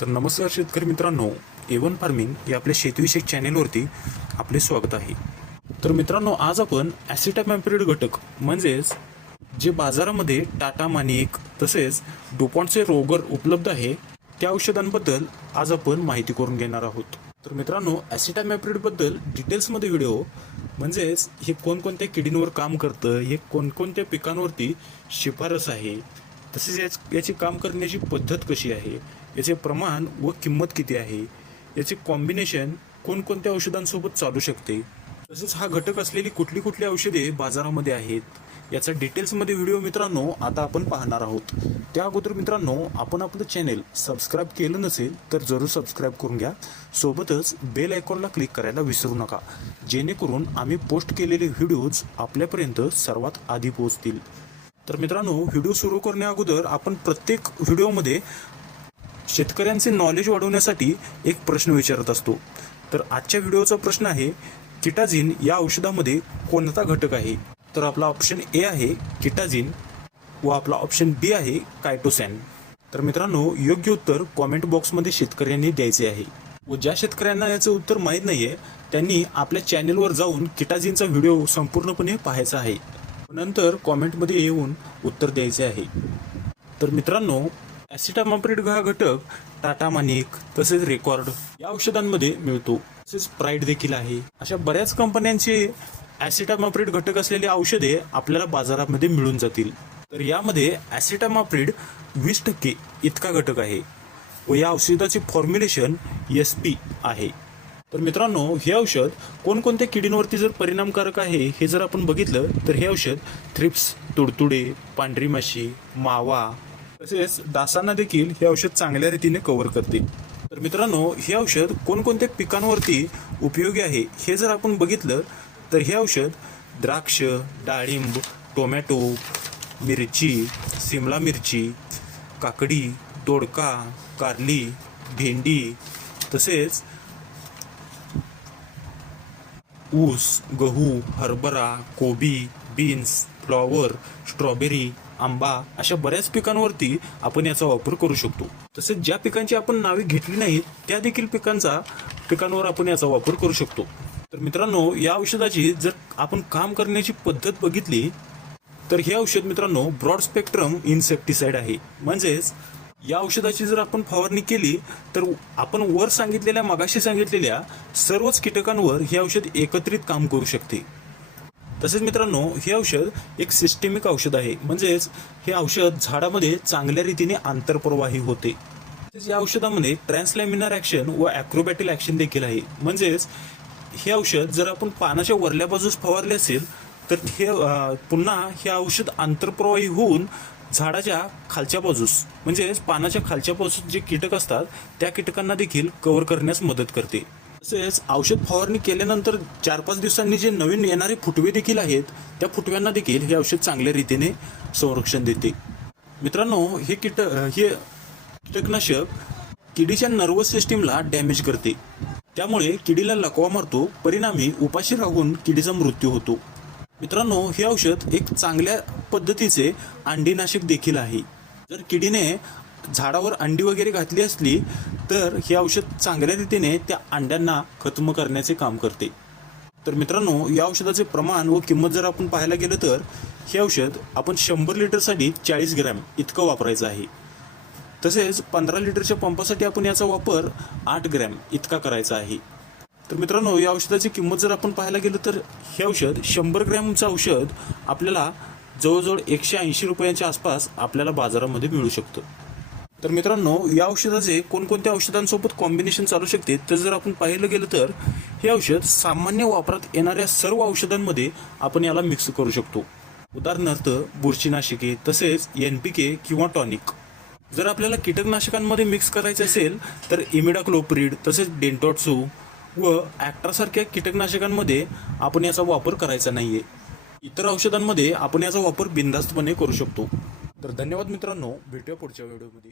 तर नमस्कार शेतकरी मित्रांनो, A1 फार्मिंग या आपल्या शेतीविषयक चॅनेलवरती आपले स्वागत आहे. तर मित्रांनो, आज आपण ॲसिटामाइप्रिड घटक म्हणजेच जे बाजारामध्ये टाटा मानिक तसेच डुपॉन्टचे रोगर उपलब्ध आहे त्या औषधांबद्दल आज आपण माहिती करून घेणार आहोत. तर मित्रांनो, ॲसिटामाइप्रिडबद्दल डिटेल्समध्ये व्हिडिओ म्हणजेच हे कोणकोणत्या किडींवर काम करतं, हे कोणकोणत्या पिकांवरती शिफारस आहे, तसेच याची काम करण्याची पद्धत कशी आहे, याचे प्रमाण व किंमत किती आहे, याचे कॉम्बिनेशन कोणकोणत्या औषधांसोबत चालू शकते, तसेच हा घटक असलेली कुठली कुठली औषधे बाजारामध्ये आहेत, याचा डिटेल्समध्ये व्हिडिओ मित्रांनो आता आपण पाहणार आहोत. त्या अगोदर मित्रांनो, आपण आपलं चॅनेल सबस्क्राईब केलं नसेल तर जरूर सबस्क्राईब करून घ्या. सोबतच बेल आयकॉनला क्लिक करायला विसरू नका, जेणेकरून आम्ही पोस्ट केलेले व्हिडिओज आपल्यापर्यंत सर्वात आधी पोहोचतील. तर मित्रांनो, व्हिडिओ सुरू करण्या अगोदर आपण प्रत्येक व्हिडिओमध्ये शेतकऱ्यांचे नॉलेज वाढवण्यासाठी एक प्रश्न विचारत असतो. तर आजच्या व्हिडिओचा प्रश्न आहे, किटाजिन या औषधामध्ये कोणता घटक आहे? तर आपला ऑप्शन ए आहे किटाजिन व आपला ऑप्शन बी आहे कायटोसॅन. तर मित्रांनो, योग्य उत्तर कॉमेंट बॉक्समध्ये शेतकऱ्यांनी द्यायचे आहे. व ज्या शेतकऱ्यांना याचं उत्तर माहीत नाहीये त्यांनी आपल्या चॅनेलवर जाऊन किटाजिनचा व्हिडिओ संपूर्णपणे पाहायचा आहे, नंतर कॉमेंटमध्ये येऊन उत्तर द्यायचे आहे. तर मित्रांनो, ॲसिटामाइप्रिड हा घटक टाटा मानिक तसेच रेकॉर्ड या औषधांमध्ये मिळतो. तसेच प्राईड देखील आहे. अशा बऱ्याच कंपन्यांचे ॲसिटामाइप्रिड घटक असलेली औषधे आपल्याला बाजारामध्ये मिळून जातील. तर यामध्ये ॲसिटामाइप्रिड 20% इतका घटक आहे व या औषधाचे फॉर्म्युलेशन SP आहे. तर मित्रांनो, हे औषध कोणकोणत्या किडींवरती जर परिणामकारक आहे हे जर आपण बघितलं तर हे औषध थ्रिप्स, तुडतुडे, पांढरी माशी, मावा तसेच डासांना देखील हे औषध चांगल्या रीतीने कव्हर करते. तर मित्रांनो, हे औषध कोणकोणत्या पिकांवरती उपयोगी आहे हे जर आपण बघितलं तर हे औषध द्राक्ष, डाळिंब, टोमॅटो, मिरची, सिमला मिरची, काकडी, दोडका, कारली, भेंडी तसेच ऊस, गहू, हरभरा, कोबी, बीन्स, फ्लॉवर, स्ट्रॉबेरी, आंबा अशा बऱ्याच पिकांवरती आपण याचा वापर करू शकतो. तसेच ज्या पिकांची आपण नावे घेतली नाहीत त्या देखील पिकांवर आपण याचा वापर करू शकतो. तर मित्रांनो, या औषधाची जर आपण काम करण्याची पद्धत बघितली तर हे औषध मित्रांनो ब्रॉड स्पेक्ट्रम इन्सेक्टिसाइड आहे. म्हणजेच या औषधाची जर आपण फवारणी केली तर आपण वर सांगितलेल्या मगाशी सांगितलेल्या सर्वच कीटकांवर हे औषध एकत्रित काम करू शकते. तसेच मित्रांनो, हे औषध एक सिस्टेमिक औषध आहे. म्हणजेच हे औषध झाडामध्ये चांगल्या रीतीने आंतरप्रवाही होते. या औषधामध्ये ट्रान्सलॅमिनार ॲक्शन व ॲक्रोबॅटिल ॲक्शन देखील आहे. म्हणजेच हे औषध जर आपण पानाच्या वरल्या बाजूस फवारले असेल तर हे पुन्हा हे औषध आंतरप्रवाही होऊन झाडाच्या खालच्या बाजूस म्हणजेच पानाच्या खालच्या बाजूस जे कीटक असतात त्या कीटकांना देखील कव्हर करण्यास मदत करते. तसेच औषध फवारणी केल्यानंतर 4-5 दिवसांनी जे नवीन येणारे फुटवे देखील आहेत त्या फुटव्यांना देखील हे औषध चांगल्या रीतीने संरक्षण देते. मित्रांनो, हे कीटकनाशक किडीच्या नर्वस सिस्टीमला डॅमेज करते, त्यामुळे किडीला लकवा मारतो, परिणामी उपाशी राहून किडीचा मृत्यू होतो. मित्रांनो, हे औषध एक चांगल्या पद्धतीचे अंडीनाशक देखील आहे. जर किडीने झाडावर अंडी वगैरे घातली असली तर हे औषध चांगल्या रीतीने त्या अंड्यांना खत्म करण्याचे काम करते. तर मित्रांनो, या औषधाचे प्रमाण व किंमत जर आपण पाहायला गेलं तर हे औषध आपण 100 लिटरसाठी 40 ग्रॅम इतकं वापरायचं आहे. तसेच 15 लिटरच्या पंपासाठी आपण याचा वापर 8 ग्रॅम इतका करायचा आहे. तर मित्रांनो, या औषधाची किंमत जर आपण पाहायला गेलं तर हे औषध 100 ग्रॅमचं औषध आपल्याला जवळजवळ 180 रुपयांच्या आसपास आपल्याला बाजारामध्ये मिळू शकतं. तर मित्रांनो, या औषधाचे कोणकोणत्या औषधांसोबत कॉम्बिनेशन चालू शकते तर जर आपण पाहिलं गेलं तर हे औषध सामान्य वापरात येणाऱ्या सर्व औषधांमध्ये आपण याला मिक्स करू शकतो. उदाहरणार्थ बुरशीनाशके तसेच NPK किंवा टॉनिक. जर आपल्याला कीटकनाशकांमध्ये मिक्स करायचे असेल तर इमिडाक्लोप्रिड तसेच डेंटॉट्सो व ॲक्ट्रासारख्या कीटकनाशकांमध्ये आपण याचा वापर करायचा नाहीये. इतर औषधांमध्ये आपण याचा वापर बिनधास्तपणे करू शकतो. तर धन्यवाद मित्रांनो, भेटूया पुढच्या व्हिडिओमध्ये.